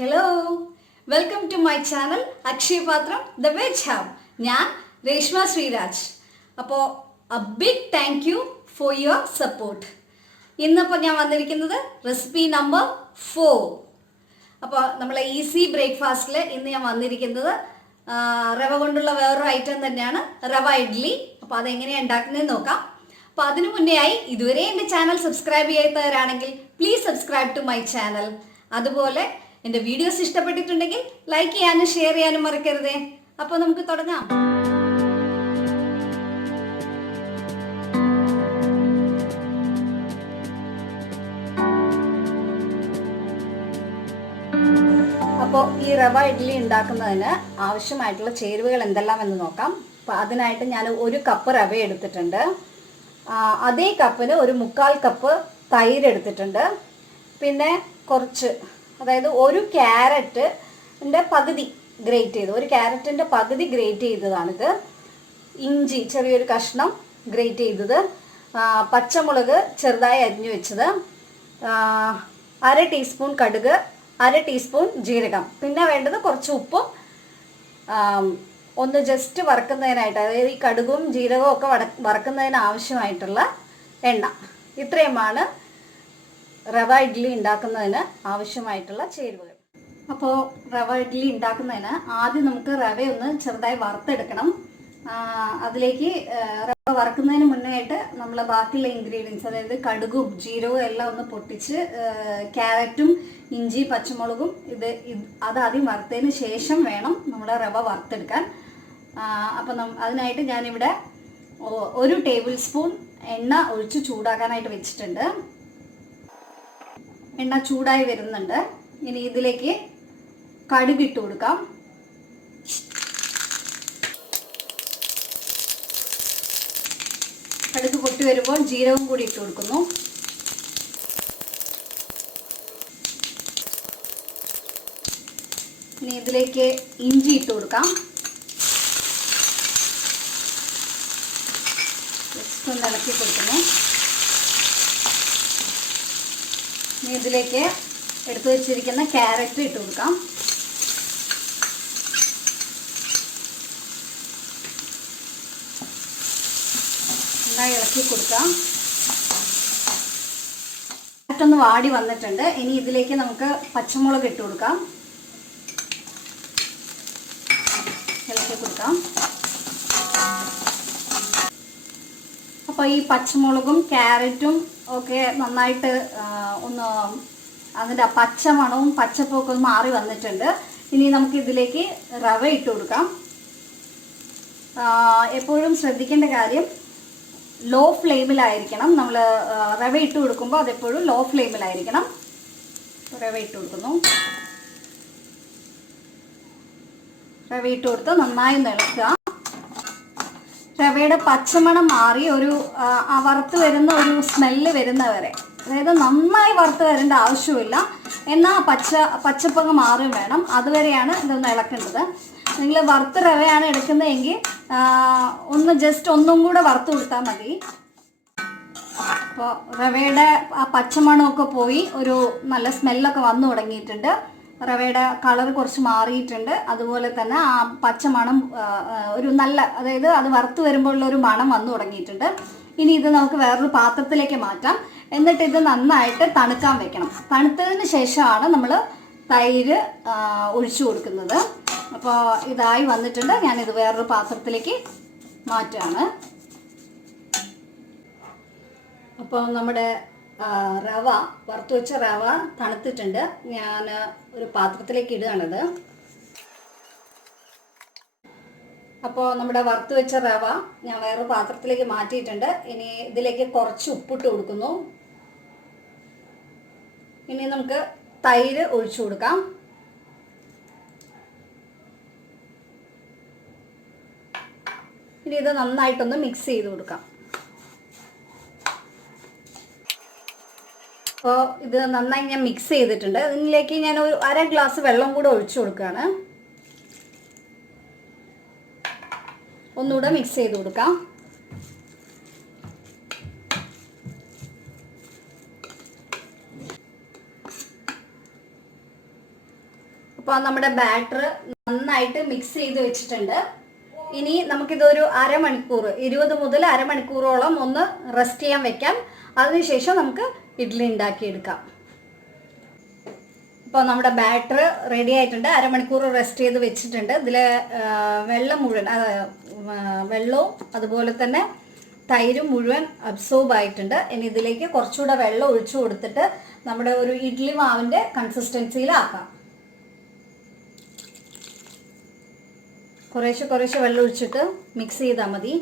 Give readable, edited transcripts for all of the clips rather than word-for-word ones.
Hello, welcome to my channel Akshayapathram the veg hub. ഞാൻ രേഷ്മ ശ്രീരാജ്. അപ്പോൾ big thank you for your support. ഇന്നിപ്പോൾ ഞാൻ വന്നിരിക്കുന്നത് റെസിപ്പി നമ്പർ 4. അപ്പോൾ നമ്മളെ ഈസി ബ്രേക്ക്ഫാസ്റ്റിൽ ഇന്ന് ഞാൻ വന്നിരിക്കുന്നത് റവ കൊണ്ടുള്ള വേറൊരു ഐറ്റം തന്നെയാണ്, റവ ഇഡ്ഡലി. അപ്പോൾ അതെങ്ങനെയാണ് ഉണ്ടാക്കുന്നതെന്ന് നോക്കാം. അപ്പോൾ അതിനു മുന്നേയായി ഇതുവരെ എൻ്റെ ചാനൽ സബ്സ്ക്രൈബ് ചെയ്യാത്തവരാണെങ്കിൽ please subscribe to my channel. അതുപോലെ എൻ്റെ വീഡിയോസ് ഇഷ്ടപ്പെട്ടിട്ടുണ്ടെങ്കിൽ ലൈക്ക് ചെയ്യാനും ഷെയർ ചെയ്യാനും മറക്കരുതേ. അപ്പോൾ നമുക്ക് തുടങ്ങാം. അപ്പോൾ ഈ റവ ഇഡ്ഡലി ഉണ്ടാക്കുന്നതിന് ആവശ്യമായിട്ടുള്ള ചേരുവകൾ എന്തെല്ലാം എന്ന് നോക്കാം. അപ്പോൾ അതിനായിട്ട് ഞാൻ 1 കപ്പ് റവ എടുത്തിട്ടുണ്ട്. അതേ കപ്പിന് 1/4 കപ്പ് തൈര് എടുത്തിട്ടുണ്ട്. പിന്നെ കുറച്ച്, അതായത് 1 ക്യാരറ്റിൻ്റെ പകുതി ഗ്രേറ്റ് ചെയ്ത്, 1 ക്യാരറ്റിൻ്റെ പകുതി ഗ്രേറ്റ് ചെയ്തതാണിത്. ഇഞ്ചി ചെറിയൊരു കഷ്ണം ഗ്രേറ്റ് ചെയ്തത്, പച്ചമുളക് ചെറുതായി അരിഞ്ഞു വെച്ചത്, 1/2 ടീസ്പൂൺ കടുക്, 1/2 ടീസ്പൂൺ ജീരകം. പിന്നെ വേണ്ടത് കുറച്ച് ഉപ്പും ഒന്ന് ജസ്റ്റ് വറക്കുന്നതിനായിട്ട്, അതായത് ഈ കടുകും ജീരകവും ഒക്കെ വറക്കുന്നതിന് ആവശ്യമായിട്ടുള്ള എണ്ണ. ഇത്രയുമാണ് റവ ഇഡ്ഡലി ഉണ്ടാക്കുന്നതിന് ആവശ്യമായിട്ടുള്ള ചേരുവകൾ. അപ്പോൾ റവ ഇഡ്ഡലി ഉണ്ടാക്കുന്നതിന് ആദ്യം നമുക്ക് റവ ഒന്ന് ചെറുതായി വറുത്തെടുക്കണം. അതിലേക്ക് റവ വറക്കുന്നതിന് മുന്നായിട്ട് നമ്മൾ ബാക്കിയുള്ള ഇൻഗ്രീഡിയൻസ്, അതായത് കടുകും ജീരകവും എല്ലാം ഒന്ന് പൊട്ടിച്ച്, ക്യാരറ്റും ഇഞ്ചി പച്ചമുളകും അതാദ്യം വറുത്തതിന് ശേഷം വേണം നമ്മൾ റവ വറുത്തെടുക്കാൻ. അപ്പം അതിനായിട്ട് ഞാനിവിടെ 1 ടേബിൾ സ്പൂൺ എണ്ണ ഒഴിച്ച് ചൂടാക്കാനായിട്ട് വെച്ചിട്ടുണ്ട്. എണ്ണ ചൂടായി വരുന്നുണ്ട്. ഇനി ഇതിലേക്ക് കടുക് ഇട്ട് കൊടുക്കാം. കടുക് പൊട്ടി വരുമ്പോൾ ജീരകം കൂടി ഇട്ട് കൊടുക്കുന്നു. ഇനി ഇതിലേക്ക് ഇഞ്ചി ഇട്ട് കൊടുക്കാം. ജസ്റ്റ് ഒന്ന് ഇളക്കി കൊടുക്കുന്നു. ഇനി ഇതിലേക്ക് എടുത്തു വെച്ചിരിക്കുന്ന ക്യാരറ്റ് ഇട്ട് കൊടുക്കാം. നന്നായി ഇളക്കി കൊടുക്കാം. ക്യാരറ്റ് ഒന്ന് വാടി വന്നിട്ടുണ്ട്. ഇനി ഇതിലേക്ക് നമുക്ക് പച്ചമുളക് ഇട്ട് കൊടുക്കാം. ഇളക്കി കൊടുക്കാം. അപ്പോൾ ഈ പച്ചമുളകും ക്യാരറ്റും ഒക്കെ നന്നായിട്ട് ഒന്ന് അതിൻ്റെ പച്ചമണവും പച്ചപ്പൊക്കെ ഒന്ന് മാറി വന്നിട്ടുണ്ട്. ഇനി നമുക്ക് ഇതിലേക്ക് റവ ഇട്ട് കൊടുക്കാം. എപ്പോഴും ശ്രദ്ധിക്കേണ്ട കാര്യം ലോ ഫ്ലെയിമിലായിരിക്കണം. നമ്മൾ റവ ഇട്ട് കൊടുക്കുമ്പോൾ അതെപ്പോഴും ലോ ഫ്ലെയിമിലായിരിക്കണം. റവ ഇട്ട് കൊടുക്കുന്നു. റവ ഇട്ട് കൊടുത്ത് നന്നായി ഇളക്കുക. റവയുടെ പച്ചമണം മാറി ഒരു വറുത്ത് വരുന്ന ഒരു സ്മെല്ല് വരുന്നവരെ, അതായത് നന്നായി വറുത്ത് വരേണ്ട ആവശ്യമില്ല, എന്നാൽ പച്ചപ്പങ്ങ് മാറും വേണം. അതുവരെയാണ് ഇതൊന്ന് ഇളക്കേണ്ടത്. നിങ്ങൾ വറുത്ത് റവയാണ് എടുക്കുന്നതെങ്കിൽ ഒന്ന് ജസ്റ്റ് ഒന്നും കൂടെ വറുത്ത് കൊടുത്താൽ മതി. അപ്പോൾ റവയുടെ ആ പച്ചമണമൊക്കെ പോയി ഒരു നല്ല സ്മെല്ലൊക്കെ വന്നു തുടങ്ങിയിട്ടുണ്ട്. റവയുടെ കളർ കുറച്ച് മാറിയിട്ടുണ്ട്. അതുപോലെ തന്നെ ആ പച്ചമണം ഒരു നല്ല, അതായത് അത് വറുത്ത് വരുമ്പോഴുള്ളൊരു മണം വന്നു തുടങ്ങിയിട്ടുണ്ട്. ഇനി ഇത് നമുക്ക് വേറൊരു പാത്രത്തിലേക്ക് മാറ്റാം. എന്നിട്ട് ഇത് നന്നായിട്ട് തണുക്കാൻ വെക്കണം. തണുത്തതിന് ശേഷമാണ് നമ്മൾ തൈര് ഒഴിച്ചു കൊടുക്കുന്നത്. അപ്പോൾ ഇതായി വന്നിട്ടുണ്ട്. ഞാനിത് വേറൊരു പാത്രത്തിലേക്ക് മാറ്റുകയാണ്. അപ്പോൾ നമ്മുടെ റവ, വറുത്ത് വെച്ച റവ തണുത്തിട്ടുണ്ട്. ഞാൻ ഒരു പാത്രത്തിലേക്ക് ഇടുകയാണത്. അപ്പോൾ നമ്മുടെ വറുത്ത് വെച്ച റവ ഞാൻ വേറൊരു പാത്രത്തിലേക്ക് മാറ്റിയിട്ടുണ്ട്. ഇനി ഇതിലേക്ക് കുറച്ച് ഉപ്പിട്ട് കൊടുക്കുന്നു. ഇനി നമുക്ക് തൈര് ഒഴിച്ചു കൊടുക്കാം. ഇനി ഇത് നന്നായിട്ടൊന്ന് മിക്സ് ചെയ്ത് കൊടുക്കാം. അപ്പോൾ ഇത് നന്നായി ഞാൻ മിക്സ് ചെയ്തിട്ടുണ്ട്. ഇതിലേക്ക് ഞാൻ ഒരു 1/2 ഗ്ലാസ് വെള്ളം കൂടെ ഒഴിച്ചു കൊടുക്കുകയാണ്. ഒന്നുകൂടെ മിക്സ് ചെയ്ത് കൊടുക്കാം. ഇപ്പോൾ നമ്മുടെ ബാറ്റർ നന്നായിട്ട് മിക്സ് ചെയ്ത് വെച്ചിട്ടുണ്ട്. ഇനി നമുക്കിതൊരു അരമണിക്കൂർ, 20 മുതൽ അരമണിക്കൂറോളം ഒന്ന് റെസ്റ്റ് ചെയ്യാൻ വെക്കാം. അതിനുശേഷം നമുക്ക് ഇഡ്ഡലി ഉണ്ടാക്കിയെടുക്കാം. ഇപ്പോൾ നമ്മുടെ ബാറ്റർ റെഡി ആയിട്ടുണ്ട്. അരമണിക്കൂർ റെസ്റ്റ് ചെയ്ത് വെച്ചിട്ടുണ്ട്. ഇതിൽ വെള്ളം മുഴുവൻ, വെള്ളവും അതുപോലെ തന്നെ തൈരും മുഴുവൻ അബ്സോർബ് ആയിട്ടുണ്ട്. ഇനി ഇതിലേക്ക് കുറച്ചുകൂടെ വെള്ളം ഒഴിച്ചു കൊടുത്തിട്ട് നമ്മുടെ ഒരു ഇഡ്ഡലി മാവിൻ്റെ കൺസിസ്റ്റൻസിയിലാക്കാം. കുറേശ്ശെ വെള്ളം ഒഴിച്ചിട്ട് മിക്സ് ചെയ്താൽ മതി.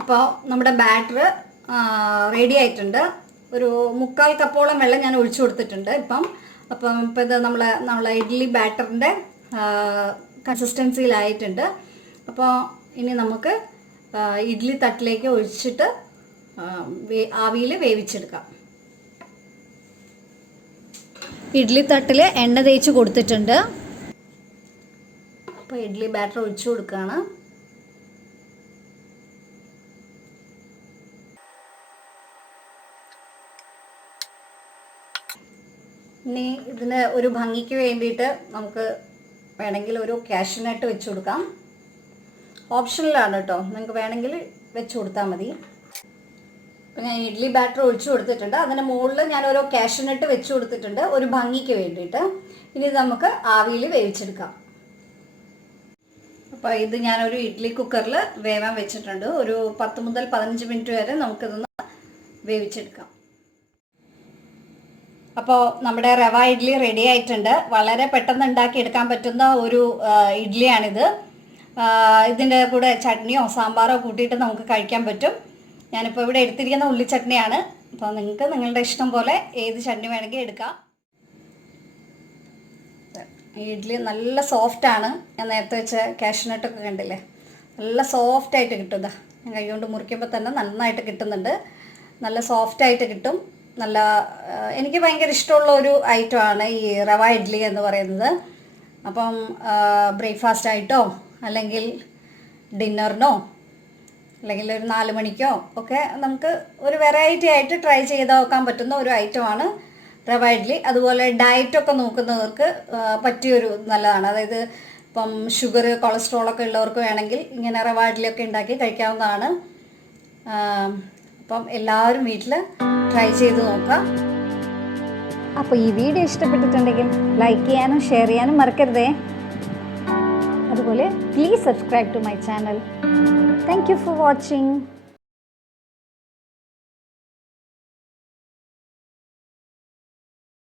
അപ്പോൾ നമ്മുടെ ബാറ്റർ റെഡി ആയിട്ടുണ്ട്. ഒരു 3/4 കപ്പോളം വെള്ളം ഞാൻ ഒഴിച്ചു കൊടുത്തിട്ടുണ്ട് ഇപ്പം ഇത് നമ്മളെ ഇഡ്ഡലി ബാറ്ററിൻ്റെ കൺസിസ്റ്റൻസിയിലായിട്ടുണ്ട്. അപ്പോൾ ഇനി നമുക്ക് ഇഡ്ഡലി തട്ടിലേക്ക് ഒഴിച്ചിട്ട് ആവിയിൽ വേവിച്ചെടുക്കാം. ഇഡ്ഡലി തട്ടിൽ എണ്ണ തേച്ച് കൊടുത്തിട്ടുണ്ട്. അപ്പോൾ ഇഡ്ഡലി ബാറ്റർ ഒഴിച്ചു കൊടുക്കുകയാണ്. ഇനി ഇതിന് ഒരു ഭംഗിക്ക് വേണ്ടിയിട്ട് നമുക്ക് വേണമെങ്കിൽ ഒരു കാഷ്യൂനട്ട് വെച്ച് കൊടുക്കാം. ഓപ്ഷനിലാണ് കേട്ടോ, നിങ്ങൾക്ക് വേണമെങ്കിൽ വെച്ച് കൊടുത്താൽ മതി. അപ്പോൾ ഞാൻ ഇഡ്ഡലി ബാറ്റർ ഒഴിച്ചു കൊടുത്തിട്ടുണ്ട്. അതിന് മുകളിൽ ഞാൻ ഓരോ കാഷ്യൂനട്ട് വെച്ച് കൊടുത്തിട്ടുണ്ട് ഒരു ഭംഗിക്ക് വേണ്ടിയിട്ട്. ഇനി നമുക്ക് ആവിയിൽ വേവിച്ചെടുക്കാം. അപ്പോൾ ഇത് ഞാനൊരു ഇഡ്ഡലി കുക്കറിൽ വേവാൻ വെച്ചിട്ടുണ്ട്. ഒരു 10 മുതൽ 15 മിനിറ്റ് വരെ നമുക്കിതൊന്ന് വേവിച്ചെടുക്കാം. അപ്പോൾ നമ്മുടെ റവ ഇഡ്ഡലി റെഡി ആയിട്ടുണ്ട്. വളരെ പെട്ടെന്ന് ഉണ്ടാക്കിയെടുക്കാൻ പറ്റുന്ന ഒരു ഇഡ്ഡലിയാണിത്. ഇതിൻ്റെ കൂടെ ചട്നിയോ സാമ്പാറോ കൂട്ടിയിട്ട് നമുക്ക് കഴിക്കാൻ പറ്റും. ഞാനിപ്പോൾ ഇവിടെ എടുത്തിരിക്കുന്ന ഉള്ളി ചട്നിയാണ്. അപ്പോൾ നിങ്ങൾക്ക് നിങ്ങളുടെ ഇഷ്ടം പോലെ ഏത് ചട്നി വേണമെങ്കിൽ എടുക്കാം. ഇഡ്ഡലി നല്ല സോഫ്റ്റാണ്. ഞാൻ നേരത്തെ വെച്ച കാഷ്യൂനട്ടൊക്കെ കണ്ടില്ലേ, നല്ല സോഫ്റ്റായിട്ട് കിട്ടും. ഞാൻ കൈ കൊണ്ട് മുറിക്കുമ്പോൾ തന്നെ നന്നായിട്ട് കിട്ടുന്നുണ്ട്. നല്ല സോഫ്റ്റായിട്ട് കിട്ടും. എനിക്ക് ഭയങ്കര ഇഷ്ടമുള്ള ഒരു ഐറ്റമാണ് ഈ റവ ഇഡ്ഡലി എന്ന് പറയുന്നത്. അപ്പം ബ്രേക്ക്ഫാസ്റ്റ് ആയിട്ടോ അല്ലെങ്കിൽ ഡിന്നറിനോ അല്ലെങ്കിൽ ഒരു 4 മണിക്കോ ഒക്കെ നമുക്ക് ഒരു വെറൈറ്റി ആയിട്ട് ട്രൈ ചെയ്ത് നോക്കാൻ പറ്റുന്ന ഒരു ഐറ്റമാണ് റവ ഇഡ്ഡലി. അതുപോലെ ഡയറ്റൊക്കെ നോക്കുന്നവർക്ക് പറ്റിയൊരു നല്ലതാണ്. അതായത് ഇപ്പം ഷുഗർ കൊളസ്ട്രോളൊക്കെ ഉള്ളവർക്ക് വേണമെങ്കിൽ ഇങ്ങനെ റവ ഇഡ്ഡലിയൊക്കെ ഉണ്ടാക്കി കഴിക്കാവുന്നതാണ്. അപ്പം എല്ലാവരും വീട്ടിൽ ട്രൈ ചെയ്ത് നോക്കാം. അപ്പോൾ ഈ വീഡിയോ ഇഷ്ടപ്പെട്ടിട്ടുണ്ടെങ്കിൽ ലൈക്ക് ചെയ്യാനും ഷെയർ ചെയ്യാനും മറക്കരുതേ. അതുപോലെ please subscribe to my channel. Thank you for watching.